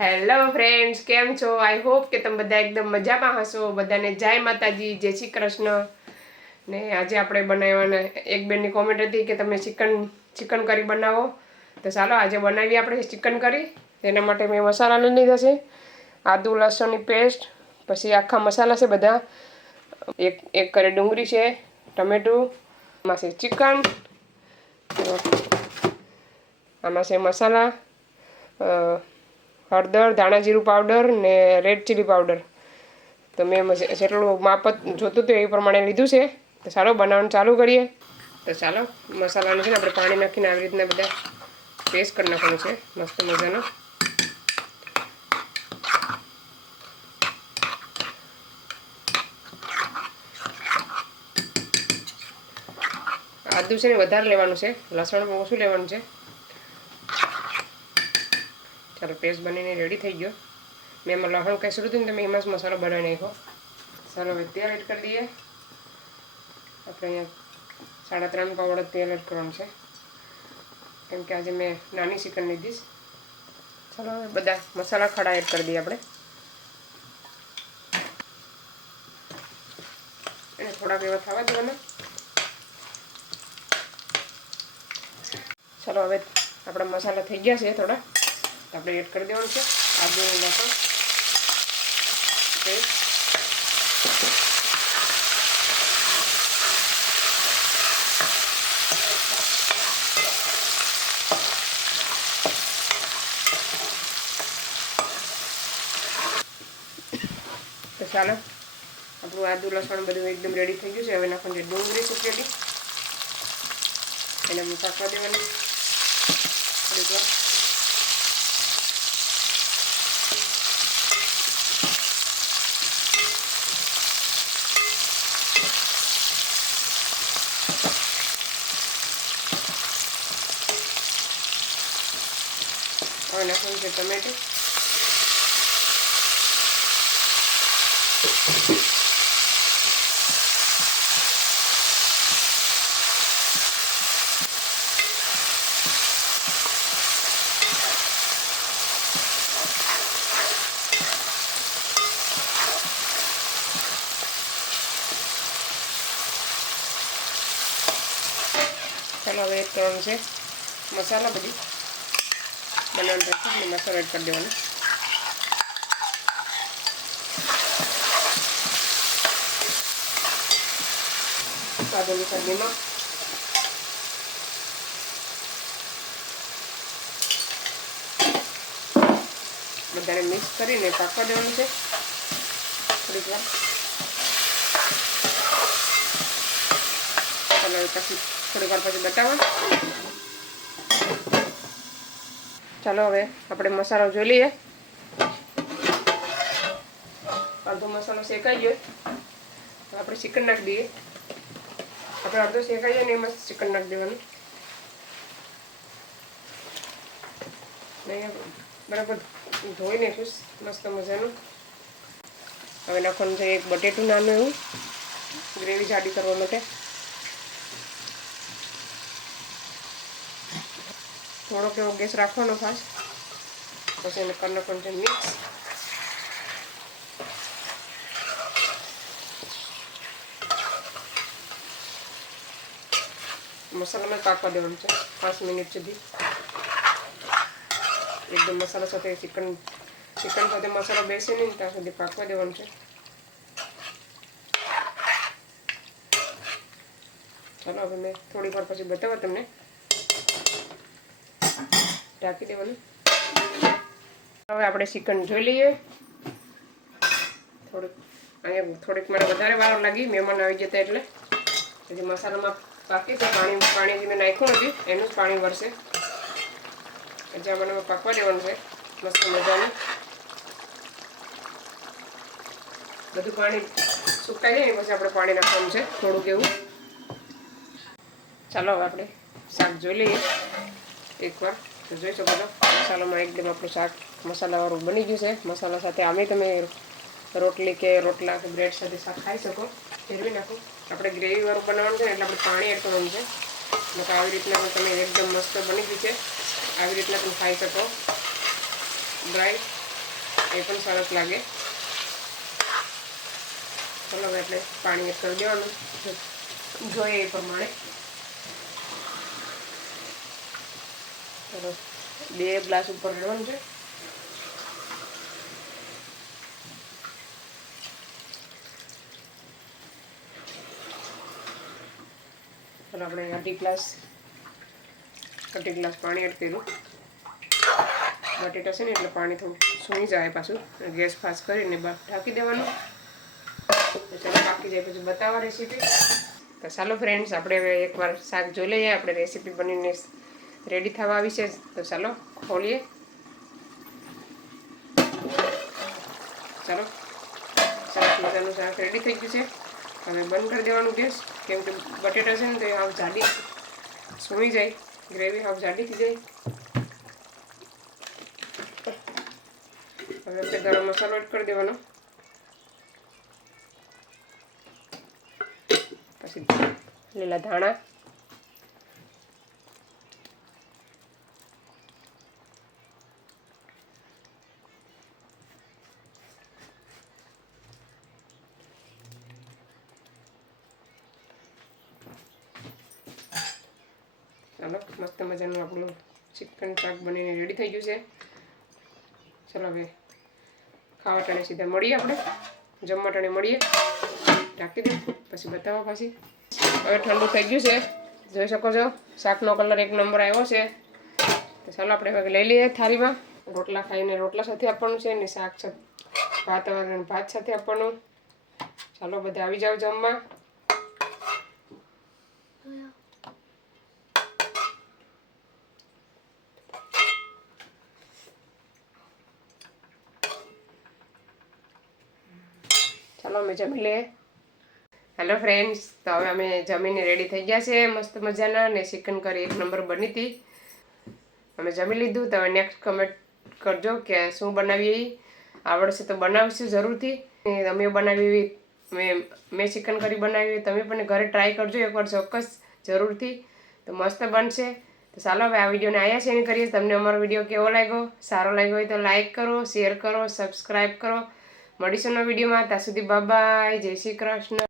Hello friends, કેમ છો? I hope કે તમે બધા એકદમ મજામાં હશો. બધાને જય માતાજી, જય શ્રી કૃષ્ણ. ને આજે આપણે બનાવવાના એક બેનની કોમેન્ટ હતી કે તમે ચિકન કરી બનાવો, તો ચાલો આજે બનાવીએ આપણે ચિકન કરી. તેના માટે મેં મસાલા લઈ લીધા છે. આદુ લસણની પેસ્ટ, પછી આખા મસાલા છે બધા, એક કરે ડુંગળી છે, ટમેટું, આમાં છે ચિકન, આમાં છે મસાલા, હળદર, ધાણા જીરું પાવડર ને રેડ ચીલી પાવડર. તો મેં જેટલું માપ જોતું હતું એ પ્રમાણે લીધું છે. તો ચાલો બનાવવાનું ચાલુ કરીએ. તો ચાલો મસાલાનું છે ને આપણે પાણી નાખીને આવી રીતના બધા પેસ્ટ કરી નાખવાનું છે મસ્ત મજાનો. આદું છે ને વધારે લેવાનું છે, લસણ ઓછું લેવાનું છે. ચાલો પેસ્ટ બનીને રેડી થઈ ગયો. મેં એમાં લસણ કહેશું હતું ને, તમે એમાં જ મસાલો બનાવી નાખો. ચાલો હવે તેલ એડ કરી દઈએ. આપણે અહીંયા 3.5 પાવડા તેલ એડ કરવાનું છે, કેમ કે આજે મેં નાની ચિકન લીધીશ. ચાલો હવે બધા મસાલા ખડા એડ કરી દઈએ આપણે. એને થોડાક એવા થવા દેવાના. ચાલો હવે આપણા મસાલા થઈ ગયા છે થોડા, આપણે એડ કરી દેવાનું છે આદુ લસણ પેસ્ટ. તો ચાલો આપણું આદુ લસણ બધું એકદમ રેડી થઈ ગયું છે. હવે નાખવાનું છે ડુંગળી સુકેલી, એને પાકવા દેવાની થોડીક વાર. હવે નાખવાનું છે ટમેટું. ચાલો હવે એડ કરવાનું છે મસાલા બધી બનાવવાનું રહેશે એટલે મસાલો એડ કરી દેવાનો. સ્વાદ અનુસાર નિમક, બધાને મિક્સ કરીને પાકવા દેવાનું છે થોડીક વાર. ચાલો પછી થોડીક વાર પછી બતાવવા. ચાલો હવે આપણે મસાલો જોઈ લઈએ. અડધો મસાલો શેકાઈ ગયો તો આપણે ચિકન નાખી દઈએ. આપણે અડધો શેકાઈ જાય ને એમાં ચિકન નાખી દેવાનું. બરાબર ધોઈ નાખીશ મસ્ત મજાનું. હવે નાખવાનું છે એક બટેટું નાનું એવું, ગ્રેવી જાડી કરવા માટે. થોડોક એવો ગેસ રાખવાનો ખાસ, પછી એને કરી નાખવાનું છે મિક્સ. મસાલામાં પાકવા દેવાનું છે 5 મિનિટ સુધી. એકદમ મસાલા સાથે ચિકન સાથે મસાલો બેસે નહીં ત્યાં સુધી પાકવા દેવાનું છે. ચાલો હવે મેં થોડીક વાર પછી બતાવવા તમને. ઢાંકી દેવાનું. હવે આપણે ચિકન જોઈ લઈએ. થોડીક મને વધારે વાર લાગી, મહેમાન આવી જતા એટલે. પછી મસાલામાં પાકી તો પાણી જે મેં નાખ્યું નથી એનું જ પાણી વરસે. જ્યાં મને પાકવા દેવાનું છે મસ્ત મજાનું. બધું પાણી સુકાઈ જાય પછી આપણે પાણી નાખવાનું છે થોડુંક એવું. ચાલો હવે આપણે શાક જોઈ લઈએ એકવાર. તો જોઈ શકો છો મસાલામાં એકદમ આપણું શાક મસાલાવાળું બની ગયું છે. મસાલા સાથે આમે તમે રોટલી કે રોટલા કે બ્રેડ સાથે શાક ખાઈ શકો. ફેરવી નાખો. આપણે ગ્રેવીવાળું બનાવવાનું છે એટલે આપણે પાણી એડ કરવાનું છે. તો આવી રીતના પણ તમે એકદમ મસ્ત બની ગયું છે. આવી રીતના તમે ખાઈ શકો ડ્રાય. એ પણ સરસ લાગે. ચલો હવે એટલે પાણી એડ કરી દેવાનું, જોઈએ એ પ્રમાણે. ચલો 2 ગ્લાસ ઉપર લેવાનું છે. ચલો આપણે અડધી ગ્લાસ પાણી એડ કર્યું. બટેટા છે ને એટલે પાણી થોડું સૂઈ જાય પાછું. ગેસ ફાસ્ટ કરીને ઢાંકી દેવાનું. તો ચાલો પાકી જાય પછી બતાવવા રેસીપી. તો ચાલો ફ્રેન્ડ્સ, આપણે હવે એકવાર શાક જોઈ લઈએ. આપણે રેસીપી બનીને રેડી થવા આવી છે. તો ચાલો ખોલીએ. ચાલો સરસ મજાનું શાક રેડી થઈ ગયું છે. હવે બંધ કરી દેવાનું ગેસ, કેમ કે બટેટા છે ને તો આવ જાડી સૂઈ જાય, ગ્રેવી આવ જાડી થઈ જાય. હવે આપણે ગરમ મસાલો એડ કરી દેવાનો, પછી લીલા ધાણા, ચાલો મસ્ત મજાનું આપણું ચિકન શાક બનીને રેડી થઈ ગયું છે. ચાલો હવે ખાવા ટાણે સીધા મળીએ, આપણે જમવા ટાણે મળીએ. ઢાંકી દે પછી બતાવો પાછી. હવે ઠંડુ થઈ ગયું છે, જોઈ શકો છો શાકનો કલર એક નંબર આવ્યો છે. તો ચાલો આપણે હવે લઈ લઈએ થાળીમાં. રોટલા ખાઈને રોટલા સાથે આપવાનું છે ને શાક ભાત સાથે આપવાનું. ચાલો બધા આવી જાઓ જમવા. ચાલો અમે જમી લઈએ. હેલો ફ્રેન્ડ્સ, તો હવે અમે જમીને રેડી થઈ ગયા છે મસ્ત મજાના. ને ચિકન કરી એક નંબર બની હતી. અમે જમી લીધું. તો હવે નેક્સ્ટ કમેન્ટ કરજો કે શું બનાવીએ. આવડશે તો બનાવશું જરૂરથી. અમે બનાવી મેં ચિકન કરી બનાવી, તમે પણ ઘરે ટ્રાય કરજો એકવાર ચોક્કસ જરૂરથી. તો મસ્ત બનશે. તો ચાલો હવે આ વિડીયોને અહીંયા શેર કરીએ. તમને અમારો વિડીયો કેવો લાગ્યો, સારો લાગ્યો હોય તો લાઇક કરો, શેર કરો, સબસ્ક્રાઈબ કરો. મળીશું નવા વિડીયોમાં. ત્યાં સુધી બાય બાય, જય શ્રી કૃષ્ણ.